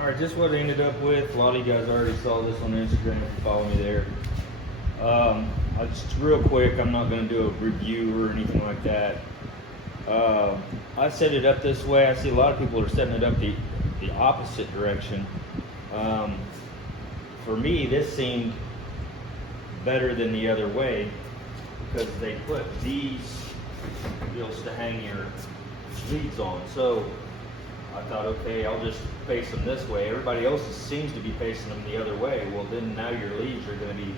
All right, just what I ended up with. A lot of you guys already saw this on Instagram if you follow me there. I'll just real quick, I'm not going to do a review or anything like that. I set it up this way. I see a lot of people are setting it up the opposite direction. For me, this seemed better than the other way because they put these wheels to hang your leads on. So I thought, okay, I'll just face them this way. Everybody else seems to be facing them the other way. Well, then now your leads are going to be,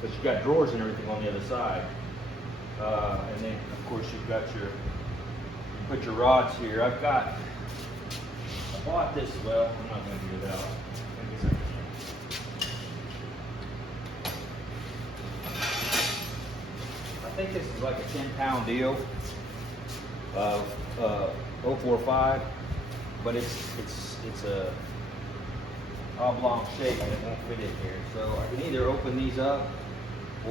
because you've got drawers and everything on the other side. And then, of course, you've got you put your rods here. I bought this, well, I'm not going to get it out. I guess I can. I think this is like a 10-pound deal of 045, but it's a oblong shape and it won't fit in here. So I can either open these up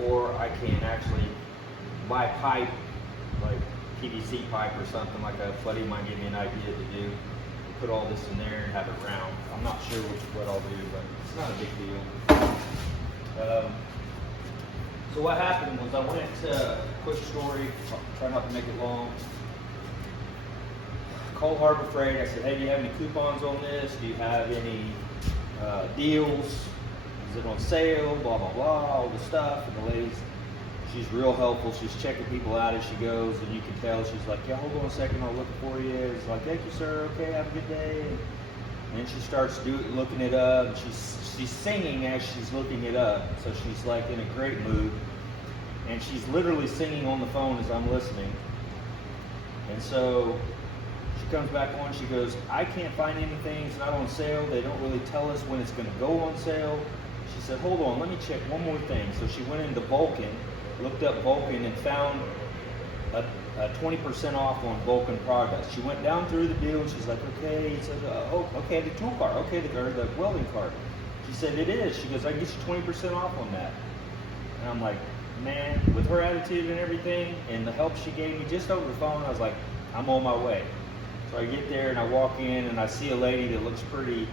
or I can actually buy pipe, like PVC pipe or something like a buddy of mine gave me an idea to do. Put all this in there and have it round. I'm not sure what I'll do, but it's not a big deal. So what happened was I went to, quick story, try not to make it long. Called Harbor Freight. I said, hey, do you have any coupons on this? Do you have any deals? Is it on sale? Blah, blah, blah, all the stuff. And the lady, she's real helpful. She's checking people out as she goes, and you can tell she's like, yeah, hold on a second, I'll look for you. It's like, thank you, sir. Okay, have a good day. And then she starts looking it up. She's singing as she's looking it up, so she's like in a great mood. And she's literally singing on the phone as I'm listening. And so she comes back on. She goes, I can't find anything. It's not on sale. They don't really tell us when it's going to go on sale. She said, hold on, let me check one more thing. So she went into Vulcan, looked up Vulcan, and found a 20% off on Vulcan products. She went down through the deal and she's like, okay. He says, oh, okay, the tool car, okay, the welding cart. She said, it is. She goes, I can get you 20% off on that. And I'm like, man, with her attitude and everything and the help she gave me just over the phone, I was like, I'm on my way. So I get there and I walk in and I see a lady that looks pretty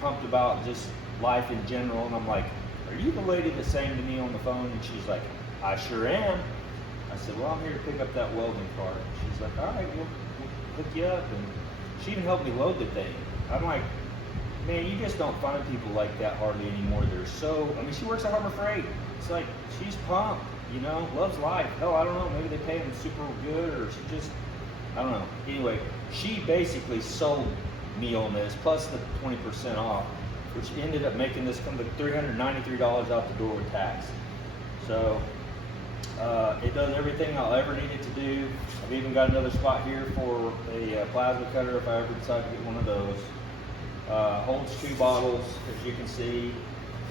pumped about just life in general. And I'm like, are you the lady that sang to me on the phone? And she's like, I sure am. I said, well, I'm here to pick up that welding cart. She's like, all right, we'll hook you up. And she even helped me load the thing. I'm like, man, you just don't find people like that hardly anymore. They're so, I mean, she works at Harbor Freight. It's like, she's pumped, you know, loves life. Hell, I don't know, maybe they pay them super good or she just, I don't know. Anyway, she basically sold me on this, plus the 20% off, which ended up making this come to $393 out the door with tax. So it does everything I'll ever need it to do. I've even got another spot here for a plasma cutter if I ever decide to get one of those. Holds 2 bottles, as you can see.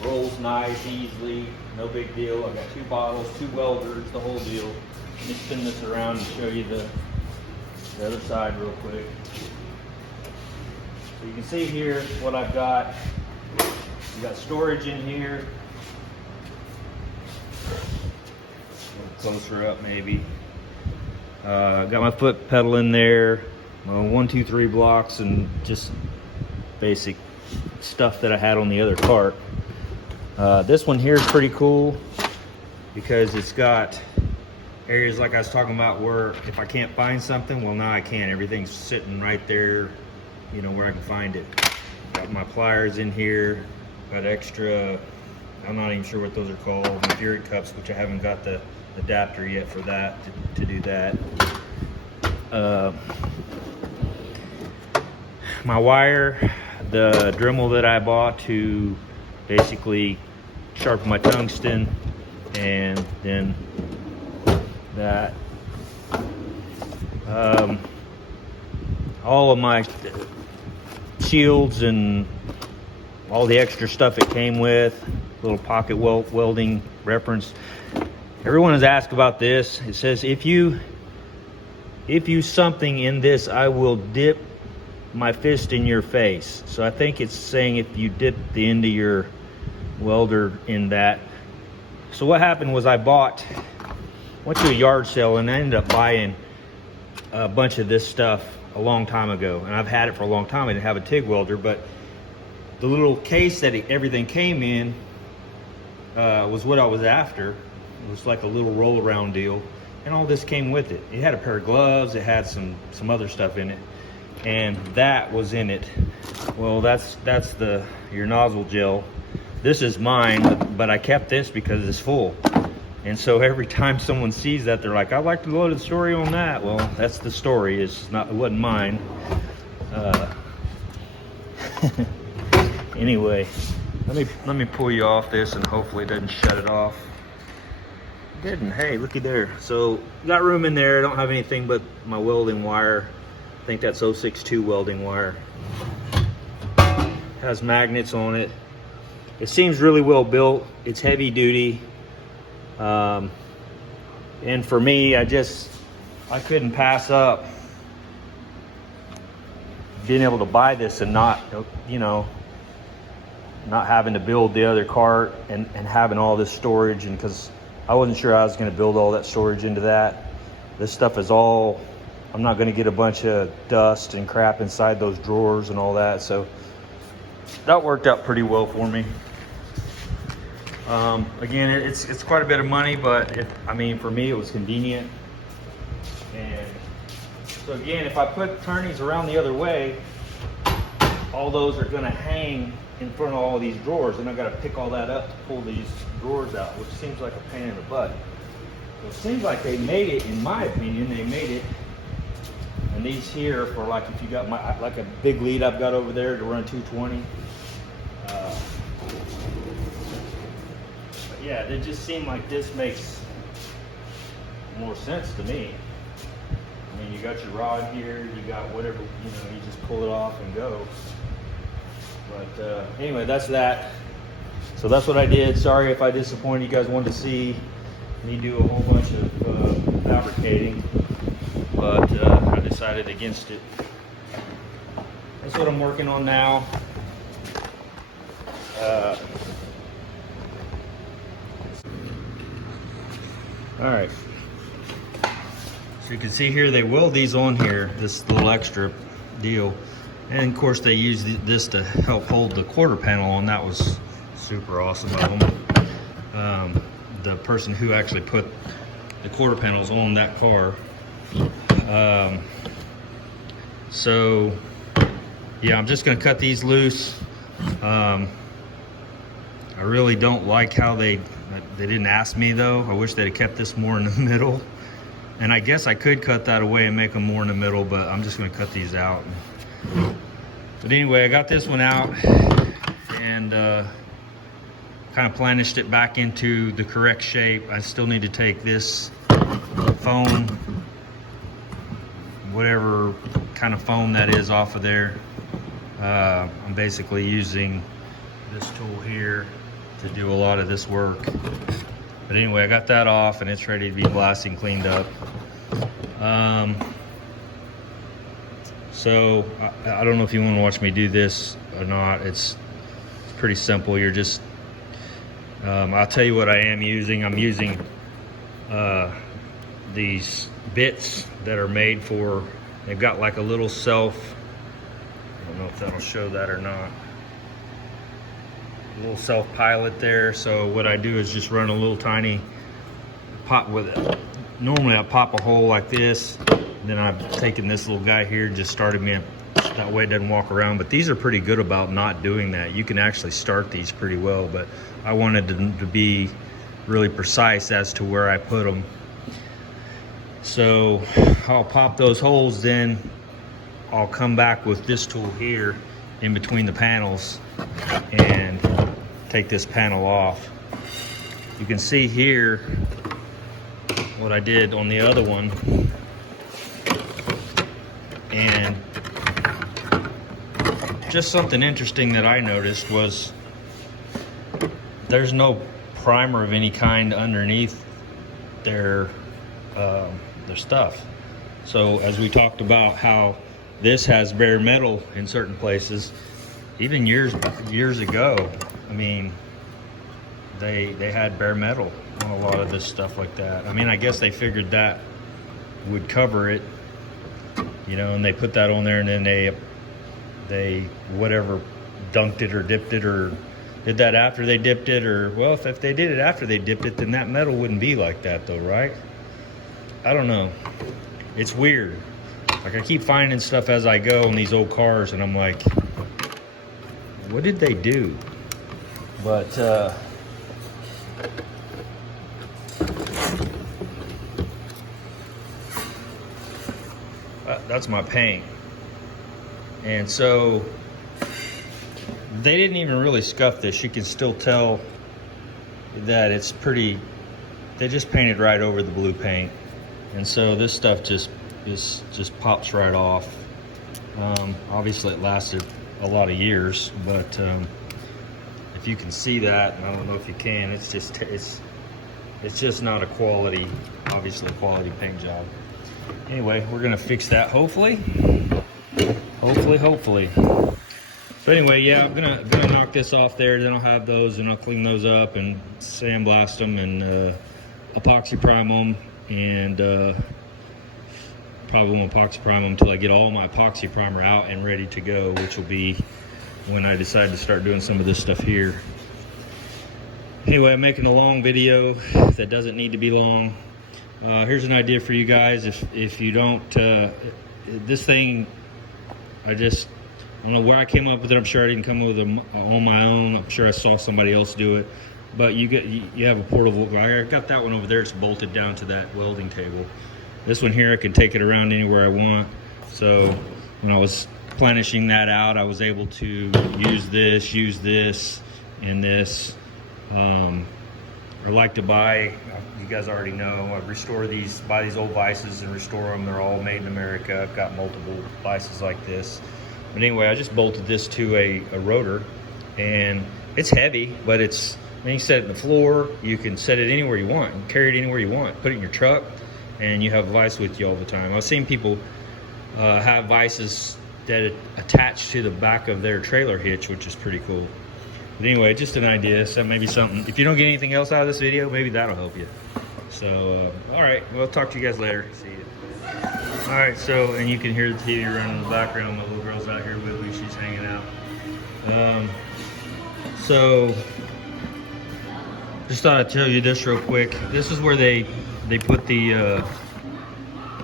Rolls nice, easily, no big deal. I've got 2 bottles, 2 welders, the whole deal. Let me spin this around and show you the other side real quick. So you can see here what I've got. We've got storage in here. Closer up maybe. Got my foot pedal in there, my 1, 2, 3 blocks, and just basic stuff that I had on the other cart. This one here is pretty cool because it's got areas like I was talking about where if I can't find something, well, now I can. Everything's sitting right there, you know, where I can find it. Got my pliers in here, got extra, I'm not even sure what those are called, infuriate cups, which I haven't got the adapter yet for that, to do that. My wire, the Dremel that I bought to basically sharpen my tungsten, and then that. All of my shields and all the extra stuff it came with, little pocket welding reference. Everyone has asked about this. It says, if you something in this, I will dip my fist in your face. So I think it's saying if you dip the end of your welder in that. So what happened was I went to a yard sale and I ended up buying a bunch of this stuff a long time ago, and I've had it for a long time. I didn't have a TIG welder, but the little case that everything came in was what I was after. It was like a little roll around deal, and all this came with it. It had a pair of gloves, it had some other stuff in it, and that was in it. Well, that's your nozzle gel. This is mine, but I kept this because it's full. And so every time someone sees that, they're like, I'd like to load the story on that. Well, that's the story. It wasn't mine. Anyway, let me pull you off this, and hopefully it doesn't shut it off. It didn't. Hey, looky there. So got room in there. I don't have anything but my welding wire. I think that's 062 welding wire. Has magnets on it. It seems really well built. It's heavy duty. And for me, I couldn't pass up being able to buy this and not having to build the other cart and having all this storage. And because I wasn't sure I was going to build all that storage into that. This stuff is all, I'm not going to get a bunch of dust and crap inside those drawers and all that. So that worked out pretty well for me. Again, it's quite a bit of money, but I mean, for me, it was convenient. And so again, if I put turnies around the other way, all those are going to hang in front of all these drawers, and I've got to pick all that up to pull these drawers out, which seems like a pain in the butt. So it seems like they made it, in my opinion, they made it. And these here for like if you got like a big lead I've got over there to run 220. But yeah, it just seemed like this makes more sense to me. I mean, you got your rod here, you got whatever, you just pull it off and go. But anyway, that's that. So that's what I did. Sorry if I disappointed. You guys wanted to see me do a whole bunch of fabricating, but I decided against it. That's what I'm working on now. All right. So you can see here, they weld these on here, this little extra deal. And of course they use this to help hold the quarter panel on. That was super awesome of them. The person who actually put the quarter panels on that car. So yeah, I'm just gonna cut these loose. I really don't like how they didn't ask me though. I wish they'd have kept this more in the middle. And I guess I could cut that away and make them more in the middle, but I'm just gonna cut these out. But anyway, I got this one out and kind of planished it back into the correct shape. I still need to take this foam, whatever kind of foam that is, off of there. I'm basically using this tool here to do a lot of this work. But anyway, I got that off and it's ready to be blasting, cleaned up. So I don't know if you want to watch me do this or not. It's pretty simple. You're just, I'll tell you what I am using. I'm using these bits that are made for, they've got like a little self, I don't know if that'll show that or not. A little self pilot there. So what I do is just run a little tiny pot with it. Normally I pop a hole like this, then I've taken this little guy here and just started me, that way it doesn't walk around. But these are pretty good about not doing that. You can actually start these pretty well, but I wanted them to be really precise as to where I put them. So I'll pop those holes, then I'll come back with this tool here in between the panels and take this panel off. You can see here what I did on the other one. And just something interesting that I noticed was there's no primer of any kind underneath their stuff. So as we talked about how this has bare metal in certain places, even years ago, I mean, they had bare metal on a lot of this stuff like that. I mean, I guess they figured that would cover it, and they put that on there, and then they whatever dunked it or dipped it, or did that after they dipped it, or, well, if they did it after they dipped it, then that metal wouldn't be like that though, right? I don't know. It's weird. Like, I keep finding stuff as I go in these old cars, and I'm like, what did they do? But that's my paint. And so they didn't even really scuff this. You can still tell that it's pretty, they just painted right over the blue paint. And so this stuff just pops right off. Obviously it lasted a lot of years, but if you can see that, and I don't know if you can, it's just not a quality, obviously quality paint job. Anyway, we're gonna fix that hopefully. So anyway, yeah, I'm gonna knock this off there, then I'll have those and I'll clean those up and sandblast them and epoxy prime them, and probably won't epoxy prime them until I get all my epoxy primer out and ready to go, which will be when I decide to start doing some of this stuff here. Anyway, I'm making a long video that doesn't need to be long. Here's an idea for you guys. If you don't, this thing, I don't know where I came up with it. I'm sure I didn't come up with it on my own. I'm sure I saw somebody else do it. But you have a portable. I got that one over there. It's bolted down to that welding table. This one here, I can take it around anywhere I want. So when I was planishing that out, I was able to use this, and this. I like to buy, you guys already know, I buy these old vices and restore them. They're all made in America. I've got multiple vices like this. But anyway, I just bolted this to a rotor, and it's heavy, but you can set it in the floor. You can set it anywhere you want, and carry it anywhere you want. Put it in your truck, and you have a vise with you all the time. I've seen people have vices that attach to the back of their trailer hitch, which is pretty cool. But anyway, just an idea. So maybe something, if you don't get anything else out of this video, maybe that'll help you. So, all right, we'll talk to you guys later. See you. All right, so, and you can hear the TV running in the background. My little girl's out here with me. She's hanging out. So, just thought I'd tell you this real quick. This is where they put the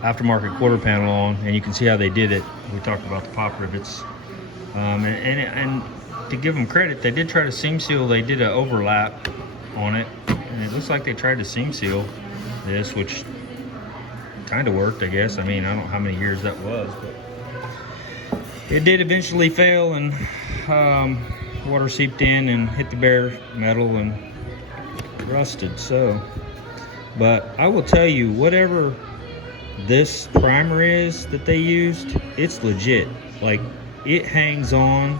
aftermarket quarter panel on, and you can see how they did it. We talked about the pop rivets. And to give them credit, they did try to seam seal. They did an overlap on it, and it looks like they tried to seam seal this, which kind of worked, I guess. I mean, I don't know how many years that was, but it did eventually fail, and water seeped in and hit the bare metal and rusted. So, but I will tell you, whatever this primer is that they used, it's legit. Like, it hangs on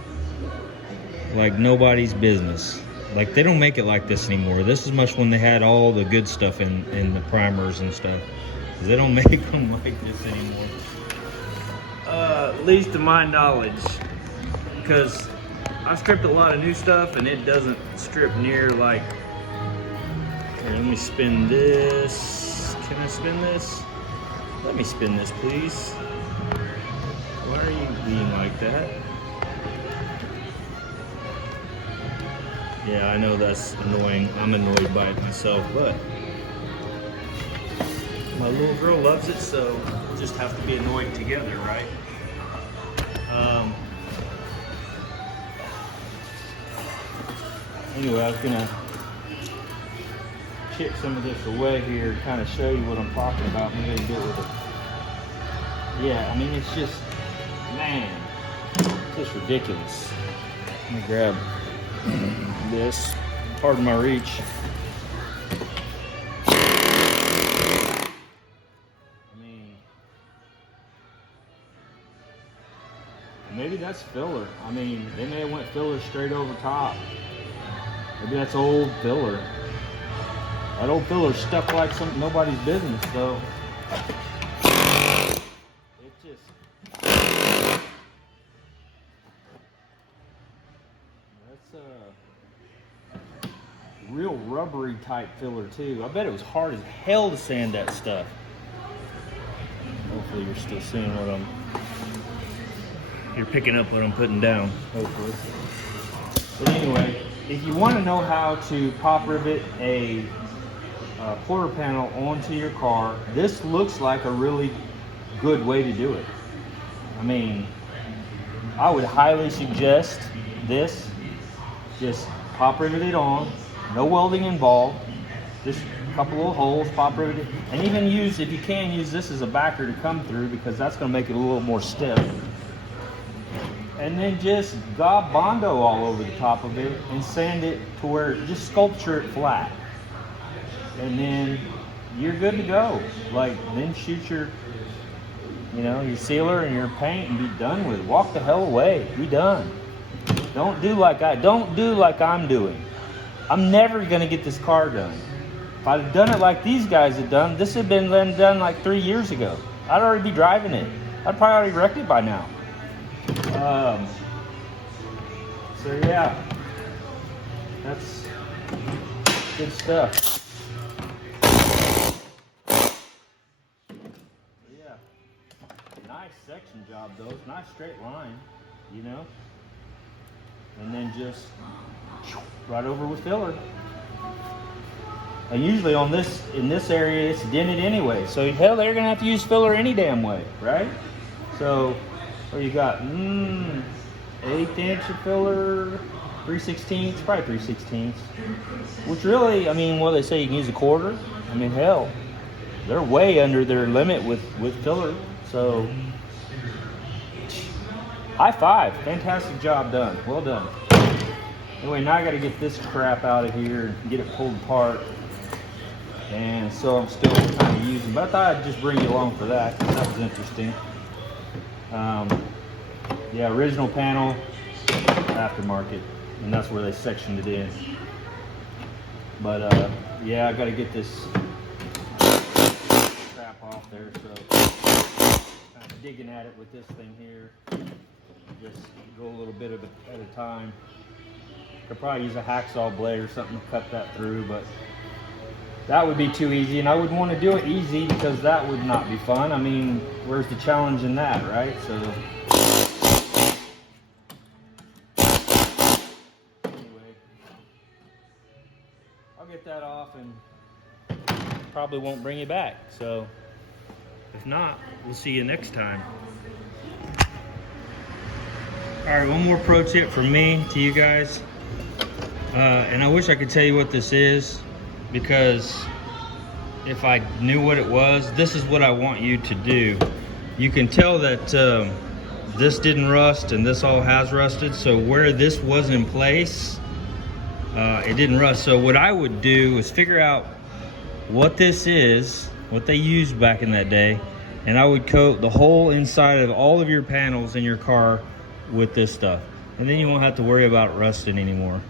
like nobody's business. Like, they don't make it like this anymore. This is much when they had all the good stuff in the primers and stuff. They don't make them like this anymore. At least to my knowledge. Because I've stripped a lot of new stuff and it doesn't strip near like... Here, let me spin this. Can I spin this? Let me spin this, please. Why are you being like that? Yeah, I know that's annoying. I'm annoyed by it myself, but my little girl loves it, so we'll just have to be annoyed together, right? Anyway, I was gonna chip some of this away here and kind of show you what I'm talking about. Maybe I can do it with it. Yeah, I mean, it's just, man, it's just ridiculous. Let me grab this, pardon my reach. I mean, maybe that's filler. I mean, they may have went filler straight over top. Maybe that's old filler. That old filler's stuck like nobody's business, though. It just, that's real rubbery type filler too. I bet it was hard as hell to sand that stuff. Hopefully you're still seeing what I'm you're picking up what I'm putting down, hopefully. But anyway, if you want to know how to pop rivet a quarter panel onto your car, this looks like a really good way to do it. I mean, I would highly suggest this. Just pop rivet it on, no welding involved, just a couple little holes, pop rivet it, and even use, if you can, use this as a backer to come through, because that's going to make it a little more stiff. And then just gob Bondo all over the top of it and sand it to where, just sculpture it flat. And then you're good to go. Like, then shoot your, your sealer and your paint and be done with it. Walk the hell away. Be done. Don't do like I'm doing. I'm never gonna get this car done. If I'd have done it like these guys have done, this had been done like 3 years ago. I'd already be driving it. I'd probably already wrecked it by now. So yeah, that's good stuff. Yeah, nice section job though. It's a nice straight line, and then just right over with filler. And usually in this area it's dented anyway, so hell, they're gonna have to use filler any damn way, right? So you got 1/8 inch of filler, 3/16, probably 3/16, which really, I mean, what they say, you can use a quarter. I mean, hell, they're way under their limit with filler. So high five, fantastic job done, well done. Anyway, now I got to get this crap out of here and get it pulled apart. And so I'm still kind of using, but I thought I'd just bring you along for that, because that was interesting. Yeah, original panel, aftermarket, and that's where they sectioned it in. But yeah, I got to get this crap off there, so kind of digging at it with this thing here. Just go a little bit at a time. Could probably use a hacksaw blade or something to cut that through, but that would be too easy, and I wouldn't want to do it easy, because that would not be fun. I mean, where's the challenge in that, right? So anyway, I'll get that off and probably won't bring you back. So if not, we'll see you next time. All right, one more pro tip from me to you guys. And I wish I could tell you what this is, because if I knew what it was, this is what I want you to do. You can tell that this didn't rust and this all has rusted. So where this was in place, it didn't rust. So what I would do is figure out what this is, what they used back in that day, and I would coat the whole inside of all of your panels in your car with this stuff. And then you won't have to worry about rusting anymore.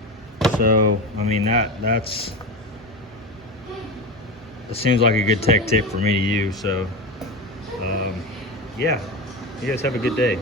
So, I mean, it seems like a good tech tip for me to use. So, yeah, you guys have a good day.